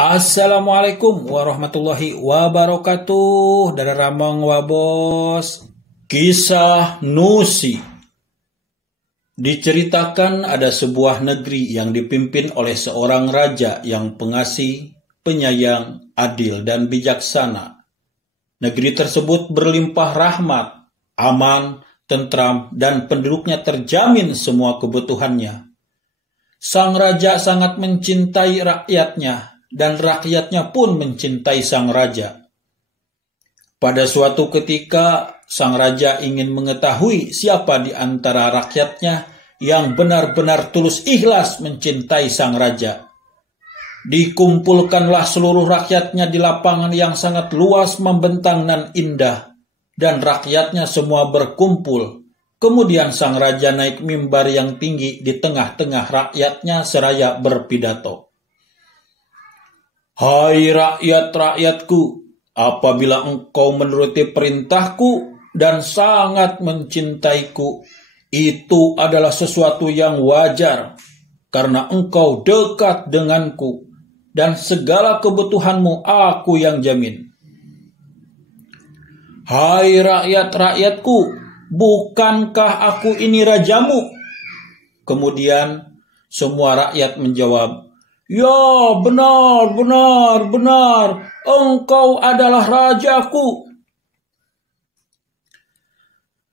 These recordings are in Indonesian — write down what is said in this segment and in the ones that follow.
Assalamualaikum warahmatullahi wabarakatuh. Dada ramang wabos. Kisah Nusi. Diceritakan ada sebuah negeri yang dipimpin oleh seorang raja yang pengasih, penyayang, adil, dan bijaksana. Negeri tersebut berlimpah rahmat, aman, tentram, dan penduduknya terjamin semua kebutuhannya. Sang raja sangat mencintai rakyatnya, dan rakyatnya pun mencintai sang raja. Pada suatu ketika, sang raja ingin mengetahui siapa di antara rakyatnya yang benar-benar tulus ikhlas mencintai sang raja. Dikumpulkanlah seluruh rakyatnya di lapangan yang sangat luas, membentang dan indah, dan rakyatnya semua berkumpul. Kemudian sang raja naik mimbar yang tinggi di tengah-tengah rakyatnya seraya berpidato. Hai rakyat-rakyatku, apabila engkau menuruti perintahku dan sangat mencintaiku, itu adalah sesuatu yang wajar, karena engkau dekat denganku, dan segala kebutuhanmu aku yang jamin. Hai rakyat-rakyatku, bukankah aku ini rajamu? Kemudian semua rakyat menjawab, ya, benar, engkau adalah rajaku.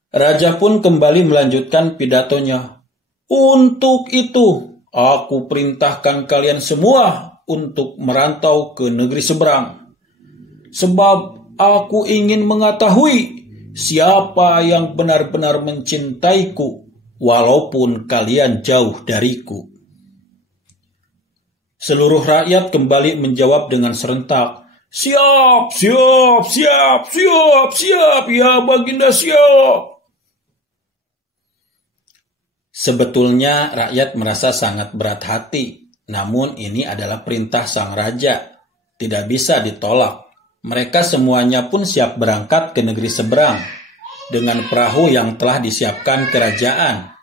Raja pun kembali melanjutkan pidatonya. Untuk itu, aku perintahkan kalian semua untuk merantau ke negeri seberang. Sebab aku ingin mengetahui siapa yang benar-benar mencintaiku, walaupun kalian jauh dariku. Seluruh rakyat kembali menjawab dengan serentak, siap, ya baginda siap. Sebetulnya rakyat merasa sangat berat hati, namun ini adalah perintah sang raja, tidak bisa ditolak. Mereka semuanya pun siap berangkat ke negeri seberang dengan perahu yang telah disiapkan kerajaan,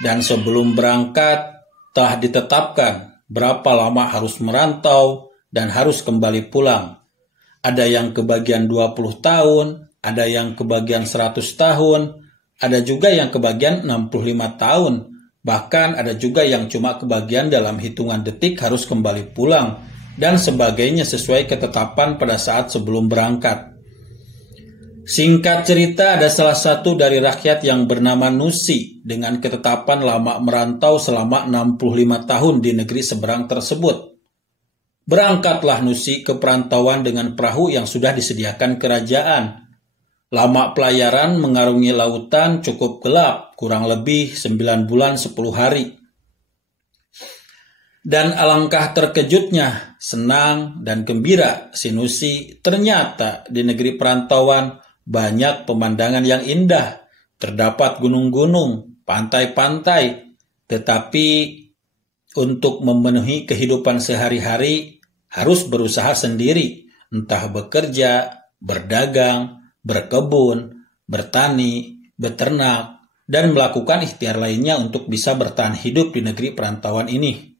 dan sebelum berangkat telah ditetapkan berapa lama harus merantau dan harus kembali pulang. Ada yang kebagian 20 tahun, ada yang kebagian 100 tahun, ada juga yang kebagian 65 tahun. Bahkan ada juga yang cuma kebagian dalam hitungan detik harus kembali pulang, dan sebagainya sesuai ketetapan pada saat sebelum berangkat. Singkat cerita, ada salah satu dari rakyat yang bernama Nusi dengan ketetapan lama merantau selama 65 tahun di negeri seberang tersebut. Berangkatlah Nusi ke perantauan dengan perahu yang sudah disediakan kerajaan. Lama pelayaran mengarungi lautan cukup gelap, kurang lebih 9 bulan 10 hari. Dan alangkah terkejutnya, senang dan gembira si Nusi, ternyata di negeri perantauan banyak pemandangan yang indah, terdapat gunung-gunung, pantai-pantai, tetapi untuk memenuhi kehidupan sehari-hari harus berusaha sendiri, entah bekerja, berdagang, berkebun, bertani, beternak, dan melakukan ikhtiar lainnya untuk bisa bertahan hidup di negeri perantauan ini.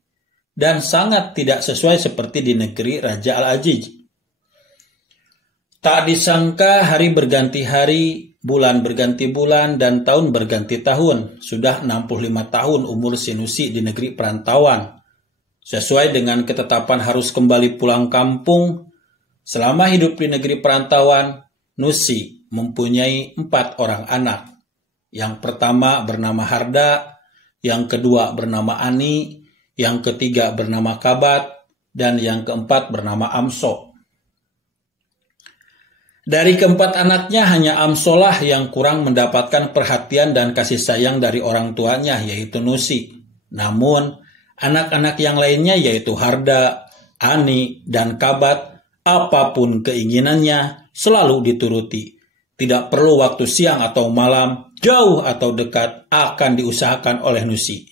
Dan sangat tidak sesuai seperti di negeri Raja Al-Aziz. Tak disangka hari berganti hari, bulan berganti bulan, dan tahun berganti tahun. Sudah 65 tahun umur si Nusi di negeri perantauan. Sesuai dengan ketetapan harus kembali pulang kampung, selama hidup di negeri perantauan, Nusi mempunyai 4 orang anak. Yang pertama bernama Harda, yang kedua bernama Ani, yang ketiga bernama Kabat, dan yang keempat bernama Amso. Dari keempat anaknya hanya Amsolah yang kurang mendapatkan perhatian dan kasih sayang dari orang tuanya, yaitu Nusi. Namun, anak-anak yang lainnya yaitu Harda, Ani, dan Kabat, apapun keinginannya selalu dituruti. Tidak perlu waktu siang atau malam, jauh atau dekat, akan diusahakan oleh Nusi.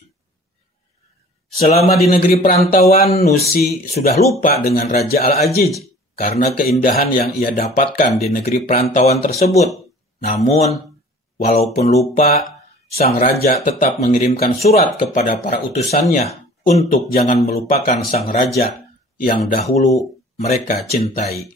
Selama di negeri perantauan, Nusi sudah lupa dengan Raja Al-Aziz karena keindahan yang ia dapatkan di negeri perantauan tersebut. Namun, walaupun lupa, sang raja tetap mengirimkan surat kepada para utusannya untuk jangan melupakan sang raja yang dahulu mereka cintai.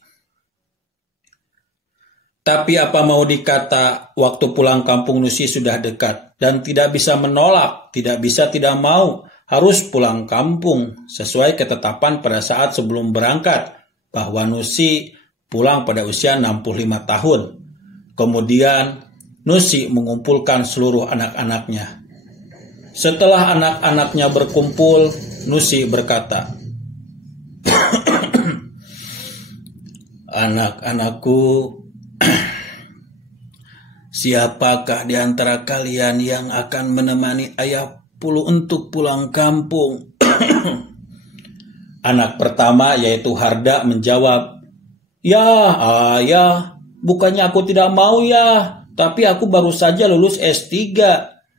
Tapi apa mau dikata, waktu pulang kampung Nusi sudah dekat dan tidak bisa menolak, tidak bisa tidak mau, harus pulang kampung sesuai ketetapan pada saat sebelum berangkat bahwa Nusi pulang pada usia 65 tahun. Kemudian Nusi mengumpulkan seluruh anak-anaknya. Setelah anak-anaknya berkumpul, Nusi berkata, "Anak-anakku, siapakah di antara kalian yang akan menemani ayah untuk pulang kampung?" Anak pertama yaitu Harda menjawab, "Ya, ayah, bukannya aku tidak mau ya, tapi aku baru saja lulus S3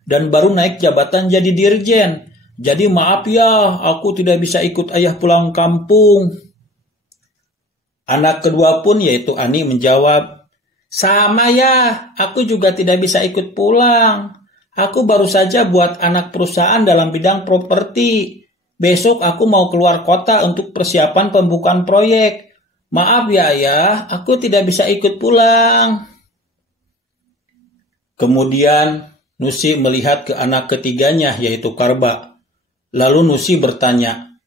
dan baru naik jabatan jadi dirjen. Jadi maaf ya, aku tidak bisa ikut ayah pulang kampung." Anak kedua pun yaitu Ani menjawab, "Sama ya, aku juga tidak bisa ikut pulang. Aku baru saja buat anak perusahaan dalam bidang properti. Besok aku mau keluar kota untuk persiapan pembukaan proyek. Maaf ya ayah, aku tidak bisa ikut pulang." Kemudian Nusi melihat ke anak ketiganya yaitu Karba. Lalu Nusi bertanya,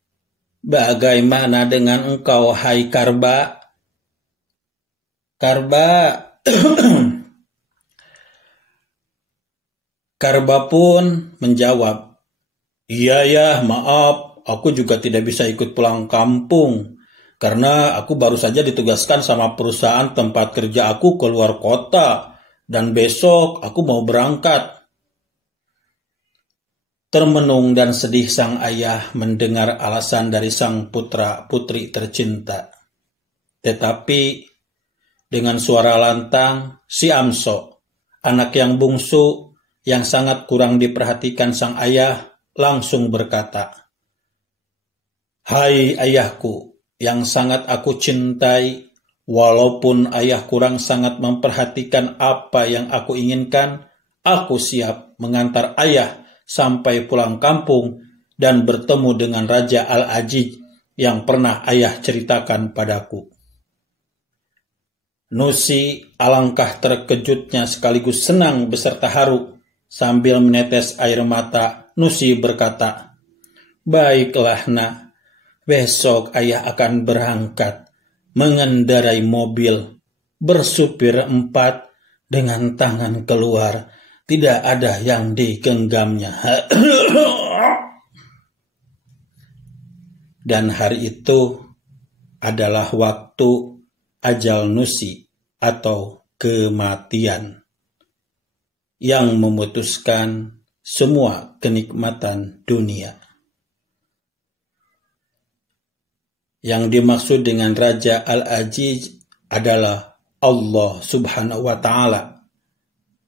"Bagaimana dengan engkau, hai Karba?" Karba pun menjawab, "Iya ya, maaf, aku juga tidak bisa ikut pulang kampung karena aku baru saja ditugaskan sama perusahaan tempat kerja aku keluar kota dan besok aku mau berangkat." Termenung dan sedih sang ayah mendengar alasan dari sang putra putri tercinta. Tetapi dengan suara lantang, si Amso, anak yang bungsu yang sangat kurang diperhatikan sang ayah, langsung berkata, "Hai ayahku yang sangat aku cintai, walaupun ayah kurang sangat memperhatikan apa yang aku inginkan, aku siap mengantar ayah sampai pulang kampung dan bertemu dengan Raja Al-Aziz yang pernah ayah ceritakan padaku." Nusi alangkah terkejutnya sekaligus senang beserta haru. Sambil menetes air mata, Nusi berkata, "Baiklah nak, besok ayah akan berangkat mengendarai mobil, bersupir 4 dengan tangan keluar, tidak ada yang digenggamnya." Dan hari itu adalah waktu ajal Nusi atau kematian yang memutuskan semua kenikmatan dunia. Yang dimaksud dengan Raja Al-Aziz adalah Allah Subhanahu wa Ta'ala,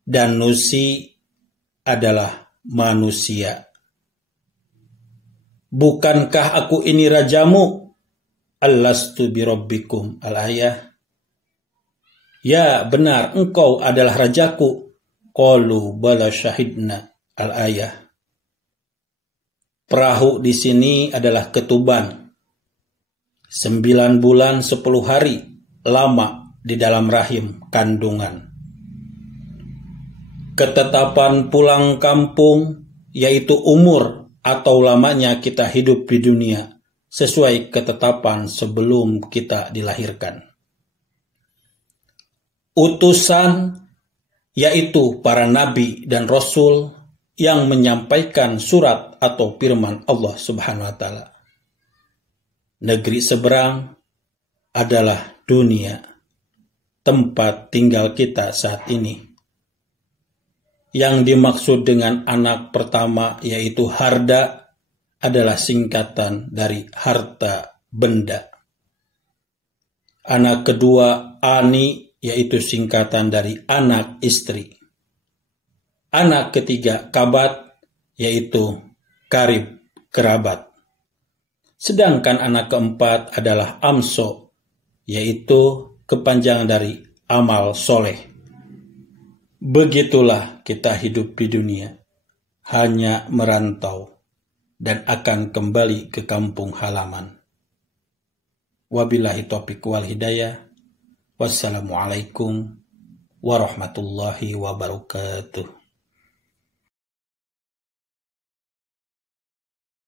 dan Nusi adalah manusia. "Bukankah aku ini rajamu? Alastu birabbikum?" Al-ayah. "Ya, benar, engkau adalah rajaku." Qalu bala syahidna. Al-ayah. Perahu di sini adalah ketuban. 9 bulan 10 hari lama di dalam rahim kandungan. Ketetapan pulang kampung yaitu umur atau lamanya kita hidup di dunia sesuai ketetapan sebelum kita dilahirkan. Utusan yaitu para nabi dan rasul yang menyampaikan surat atau firman Allah Subhanahu wa Ta'ala. Negeri seberang adalah dunia, tempat tinggal kita saat ini. Yang dimaksud dengan anak pertama yaitu Harda adalah singkatan dari harta benda. Anak kedua Ani yaitu singkatan dari anak istri. Anak ketiga Kabat yaitu karib, kerabat. Sedangkan anak keempat adalah Amso yaitu kepanjangan dari amal soleh. Begitulah kita hidup di dunia, hanya merantau dan akan kembali ke kampung halaman. Wabillahi taufiq wal hidayah. Wassalamualaikum warahmatullahi wabarakatuh.